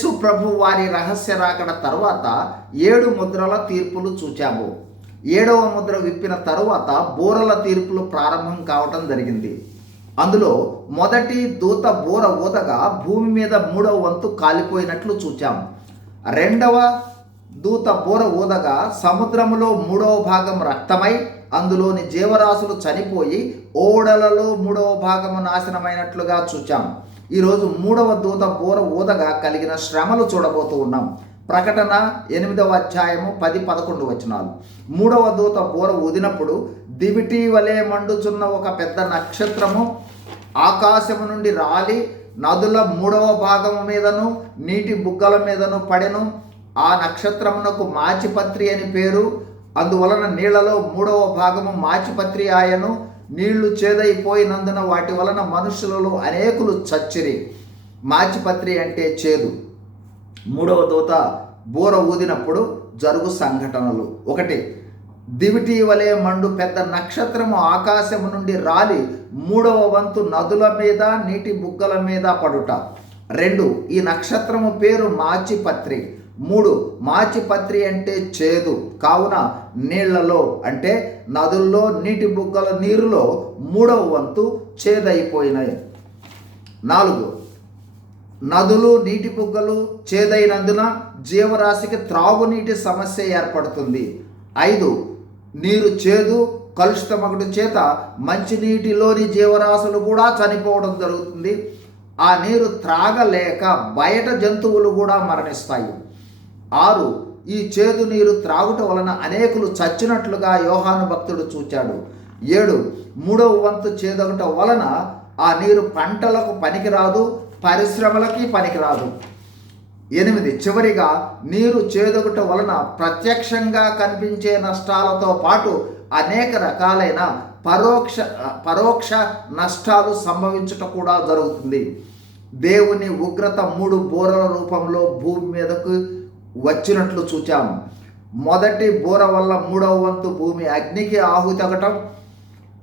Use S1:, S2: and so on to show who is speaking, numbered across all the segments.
S1: యేసు ప్రభు వారి రహస్య రాకడ తర్వాత ఏడు ముద్రల తీర్పులు చూచాము. ఏడవ ముద్ర విప్పిన తరువాత బూరల తీర్పులు ప్రారంభం కావటం జరిగింది. అందులో మొదటి దూత బూర ఊదగా భూమి మీద మూడవ వంతు కాలిపోయినట్లు చూచాం. రెండవ దూత బూర ఊదగా సముద్రములో మూడవ భాగం రక్తమై అందులోని జీవరాశులు చనిపోయి ఓడలలో మూడవ భాగము నాశనమైనట్లుగా చూచాం. ఈరోజు మూడవ దూత బోర ఊదగా కలిగిన శ్రమలు చూడబోతూ ఉన్నాం. ప్రకటన ఎనిమిదవ అధ్యాయము పది పదకొండు వచనాలు. మూడవ దూత బోర ఊదినప్పుడు దివిటి వలె మండుచున్న ఒక పెద్ద నక్షత్రము ఆకాశము నుండి రాలి నదుల మూడవ భాగము మీదను నీటి బుగ్గల మీదను పడెను. ఆ నక్షత్రమునకు మాచిపత్రి అని పేరు. అందువలన నీళ్ళలో మూడవ భాగము మాచిపత్రి ఆయను నీళ్ళు చేదైపోయినందున వాటి వలన మనుషులలో అనేకులు చచ్చిరి. మాచిపత్రి అంటే చేదు. మూడవ దూత బూర ఊదినప్పుడు జరుగు సంఘటనలు. ఒకటి దివిటి వలె మండు పెద్ద నక్షత్రము ఆకాశము నుండి రాలి మూడవ వంతు నదుల మీద నీటి బుగ్గల మీద పడుట. రెండు ఈ నక్షత్రము పేరు మాచిపత్రి. మూడు మాచిపత్రి అంటే చేదు కావున నీళ్ళలో అంటే నదుల్లో నీటి బుగ్గల నీరులో మూడవ వంతు చేదైపోయినాయి నాలుగు నదులు నీటి బుగ్గలు చేదైనందున జీవరాశికి త్రాగునీటి సమస్య ఏర్పడుతుంది. ఐదు నీరు చేదు కలుషితమగుడు చేత మంచినీటిలోని జీవరాశులు కూడా చనిపోవడం జరుగుతుంది. ఆ నీరు త్రాగలేక బయట జంతువులు కూడా మరణిస్తాయి. ఆరు ఈ చేదు నీరు త్రాగుట వలన అనేకులు చచ్చినట్లుగా యోహాను భక్తుడు చూచాడు. ఏడు మూడవ వంతు చేదొకట వలన ఆ నీరు పంటలకు పనికిరాదు పరిశ్రమలకి పనికిరాదు. ఎనిమిది చివరిగా నీరు చేదొకట వలన ప్రత్యక్షంగా కనిపించే నష్టాలతో పాటు అనేక రకాలైన పరోక్ష పరోక్ష నష్టాలు సంభవించట కూడా జరుగుతుంది. దేవుని ఉగ్రత మూడు బోరల రూపంలో భూమి మీదకు వచ్చినట్లు చూచాం. మొదటి బోర వల్ల మూడవ వంతు భూమి అగ్నికి ఆహుతగటం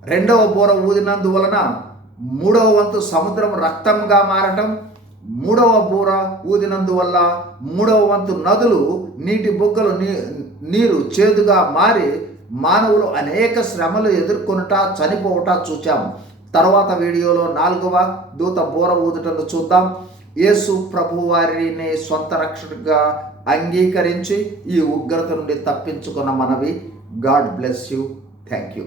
S1: రెండవ బోర ఊదినందువలన మూడవ వంతు సముద్రం రక్తంగా మారటం. మూడవ బూర ఊదినందువల్ల మూడవ వంతు నదులు నీటి బుగ్గలు నీ నీరు చేదుగా మారి మానవులు అనేక శ్రమలు ఎదుర్కొనుట చనిపోవుట చూచాం. తర్వాత వీడియోలో నాలుగవ దూత బూర ఊదుటను చూద్దాం. యేసు ప్రభు వారిని సొంత రక్షకుడిగా అంగీకరించి ఈ ఉగ్రత నుండి తప్పించుకున్న మనవి. God bless you. Thank you